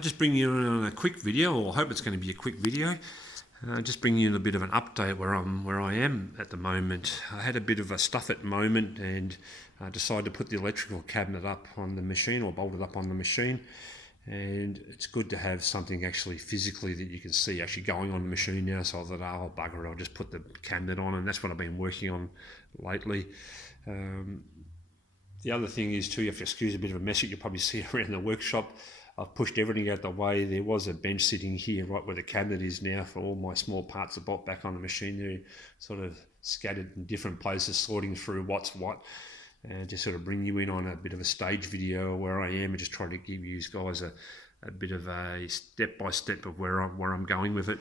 Just bringing you in on a quick video, or I hope it's going to be a quick video. Just bringing you in a bit of an update where I am at the moment. I had a bit of a stuff at the moment and decided to put the electrical cabinet up on the machine, or bolted up on the machine. And it's good to have something actually physically that you can see actually going on the machine now. So I thought, oh bugger it, I'll just put the cabinet on, and that's what I've been working on lately. The other thing is too, you have to excuse a bit of a mess that you'll probably see around the workshop. I've pushed everything out the way. There was a bench sitting here right where the cabinet is now for all my small parts I bought back on the machine there, sort of scattered in different places, sorting through what's what, and just sort of bring you in on a bit of a stage video where I am and just try to give you guys a bit of a step-by-step of where I'm going with it.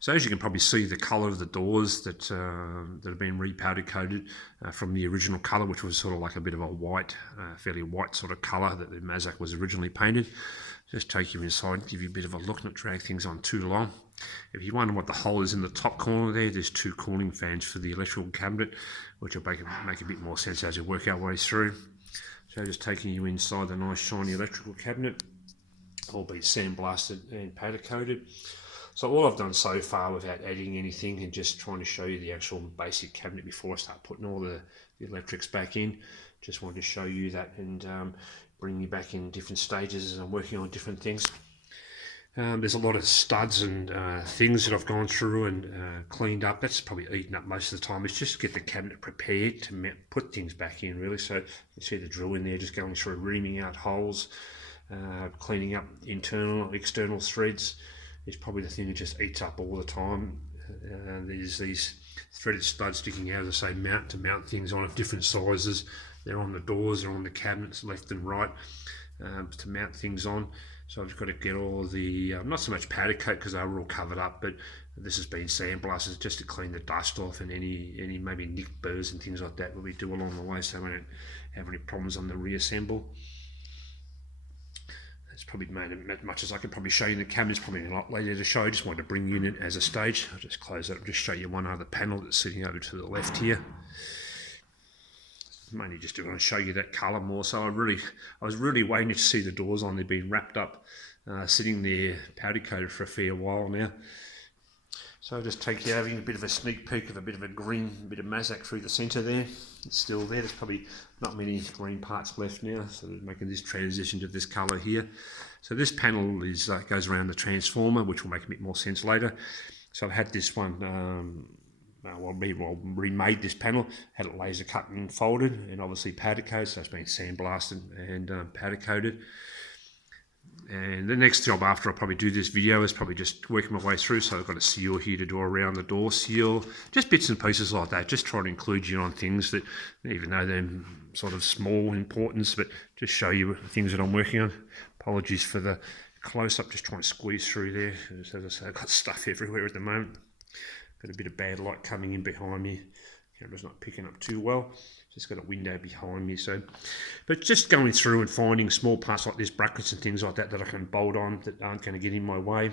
So as you can probably see, the colour of the doors that have been repowder coated from the original colour, which was sort of like a bit of a white, fairly white sort of colour that the Mazak was originally painted. Just take you inside and give you a bit of a look, not drag things on too long. If you wonder what the hole is in the top corner there's two cooling fans for the electrical cabinet, which will make a bit more sense as you work our way through. So just taking you inside the nice shiny electrical cabinet, all been sandblasted and powder coated. So all I've done so far without adding anything and just trying to show you the actual basic cabinet before I start putting all the electrics back in. Just wanted to show you that and bring you back in different stages as I'm working on different things. There's a lot of studs and things that I've gone through and cleaned up. That's probably eaten up most of the time. It's just to get the cabinet prepared to put things back in, really. So you can see the drill in there, just going through, reaming out holes, cleaning up internal, external threads. Is probably the thing that just eats up all the time. There's these threaded studs sticking out, as I say, to mount things on of different sizes. They're on the doors, they're on the cabinets left and right to mount things on. So I've just got to get all the, not so much powder coat because they were all covered up, but this has been sandblasted just to clean the dust off and any maybe nicked burrs and things like that that we do along the way, so we don't have any problems on the reassemble. It's probably made as much as I could probably show you in the cabinet. It's probably a lot later to show. I just wanted to bring you in it as a stage. I'll just close that up, just show you one other panel that's sitting over to the left here. Mainly just to want to show you that colour more. So I was really waiting to see the doors on. They've been wrapped up, sitting there powder coated for a fair while now. So I'll just take you over a bit of a sneak peek of a bit of a green, bit of Mazak through the centre there. It's still there. There's probably not many green parts left now, so they're making this transition to this colour here. So this panel is goes around the transformer, which will make a bit more sense later. So I've had this one, remade this panel, had it laser cut and folded, and obviously powder coated, so it's been sandblasted and powder coated. And the next job after I probably do this video is probably just working my way through. So I've got a seal here to do around the door seal, just bits and pieces like that, just trying to include you on things that, even though they're sort of small importance, but just show you things that I'm working on. Apologies for the close-up, just trying to squeeze through there. As I say, I've got stuff everywhere at the moment. Got a bit of bad light coming in behind me. Camera's not picking up too well. Just got a window behind me, but just going through and finding small parts like this, brackets and things like that I can bolt on that aren't going to get in my way.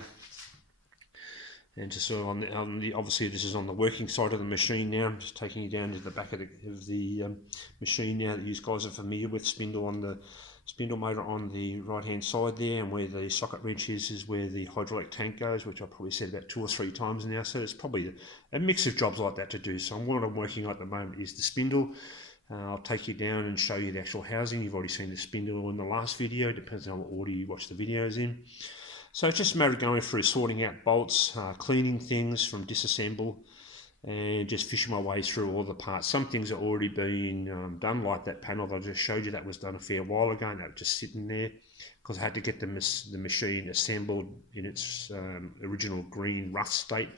And just sort of obviously this is on the working side of the machine now. I'm just taking you down to the back of the machine now that you guys are familiar with. Spindle motor on the right hand side there, and where the socket wrench is where the hydraulic tank goes, which I've probably said about 2 or 3 times now. So it's probably a mix of jobs like that to do. So what I'm working on at the moment is the spindle. I'll take you down and show you the actual housing. You've already seen the spindle in the last video, depends on what order you watch the videos in. So it's just a matter of going through, sorting out bolts, cleaning things from disassemble, and just fishing my way through all the parts. Some things are already been done, like that panel that I just showed you. That was done a fair while ago, and that was just sitting there because I had to get the machine assembled in its original green rust state,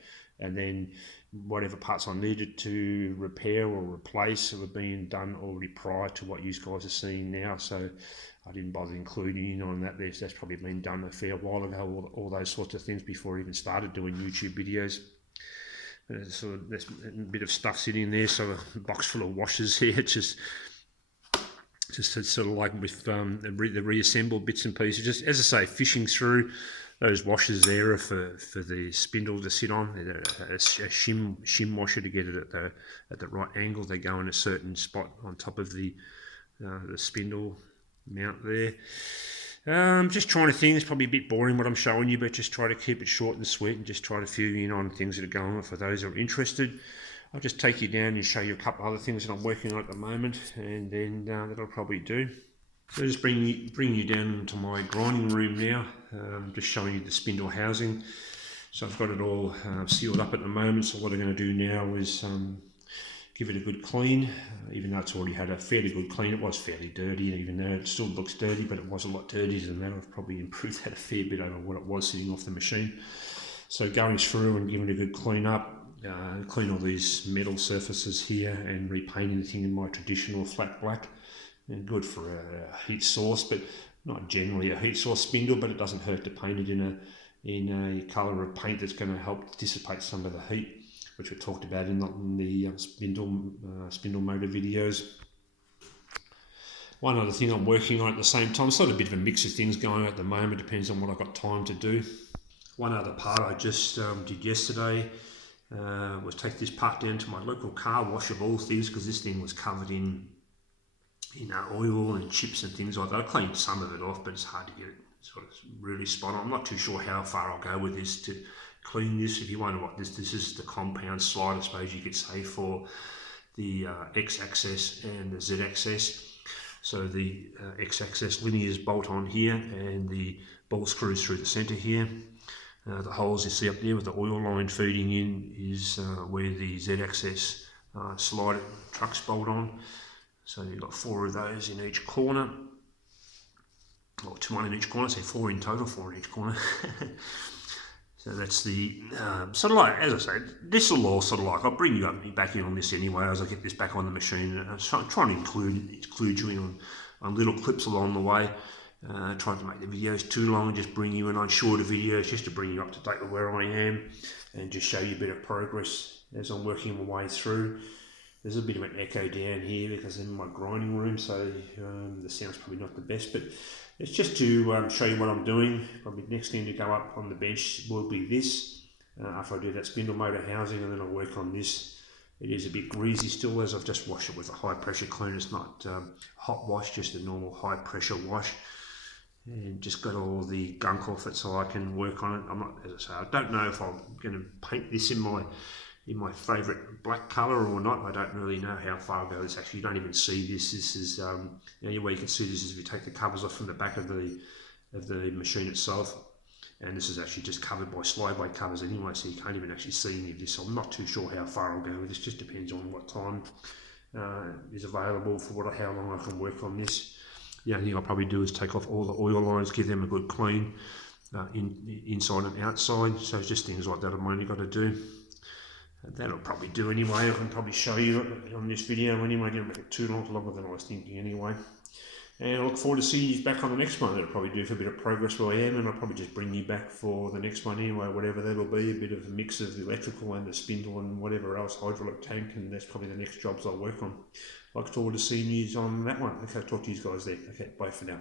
and then whatever parts I needed to repair or replace were being done already prior to what you guys are seeing now. So I didn't bother including on that. That's probably been done a fair while ago, all those sorts of things before I even started doing YouTube videos. So there's a bit of stuff sitting there, so a box full of washers here, just sort of like with the reassembled bits and pieces. Just as I say, fishing through. Those washers there are for the spindle to sit on. They're a shim washer to get it at the right angle. They go in a certain spot on top of the spindle mount there. Just trying to think, it's probably a bit boring what I'm showing you, but just try to keep it short and sweet and just try to fill you in on things that are going on for those that are interested. I'll just take you down and show you a couple of other things that I'm working on at the moment, and then that'll probably do. So just bring you down to my grinding room now, just showing you the spindle housing. So I've got it all sealed up at the moment, so what I'm going to do now is give it a good clean, even though it's already had a fairly good clean. It was fairly dirty, even though it still looks dirty, but it was a lot dirtier than that. I've probably improved that a fair bit over what it was sitting off the machine. So going through and giving it a good clean up, clean all these metal surfaces here and repainting the thing in my traditional flat black. And good for a heat source, but not generally a heat source spindle, but it doesn't hurt to paint it in a colour of paint that's going to help dissipate some of the heat, which we talked about in the spindle motor videos. One other thing I'm working on at the same time, sort of a bit of a mix of things going on at the moment, depends on what I've got time to do. One other part I just did yesterday was take this part down to my local car wash of all things, because this thing was covered in oil and chips and things like that. I cleaned some of it off, but it's hard to get it sort of really spot on. I'm not too sure how far I'll go with this to clean this. If you wonder what this is the compound slide, I suppose you could say, for the X-axis and the Z-axis. So the X-axis linears bolt on here, and the ball screws through the centre here. The holes you see up there with the oil line feeding in is where the Z-axis slide trucks bolt on. So you've got 4 of those in each corner, or 1 in each corner, so 4 in total, 4 in each corner. So that's the, sort of like, as I say, this will all sort of like, I'll bring you back in on this anyway as I get this back on the machine. I'm trying to include you in on little clips along the way, trying to make the videos too long and just bring you in on shorter videos just to bring you up to date with where I am and just show you a bit of progress as I'm working my way through. There's a bit of an echo down here because I'm in my grinding room, so the sound's probably not the best, but it's just to show you what I'm doing. Probably next thing to go up on the bench will be this, after I do that spindle motor housing, and then I'll work on this. It is a bit greasy still, as I've just washed it with a high pressure cleaner. It's not hot wash, just a normal high pressure wash. And just got all the gunk off it so I can work on it. I'm not, as I say, I don't know if I'm going to paint this in my favourite black colour or not. I don't really know how far I'll go. This actually, you don't even see this. This is the only way you can see this is if you take the covers off from the back of the machine itself, and this is actually just covered by slide weight covers anyway, so you can't even actually see any of this. So I'm not too sure how far I'll go with this. Just depends on what time is available for how long I can work on this. The only thing I'll probably do is take off all the oil lines, give them a good clean inside and outside. So it's just things like that I've only got to do. That'll probably do anyway. I can probably show you on this video anyway. I didn't make it too long, longer than I was thinking anyway. And I look forward to seeing you back on the next one. That'll probably do for a bit of progress where I am, and I'll probably just bring you back for the next one anyway, whatever that'll be. A bit of a mix of the electrical and the spindle and whatever else, hydraulic tank, and that's probably the next jobs I'll work on. I look forward to seeing you on that one. Okay, I'll talk to you guys there. Okay, bye for now.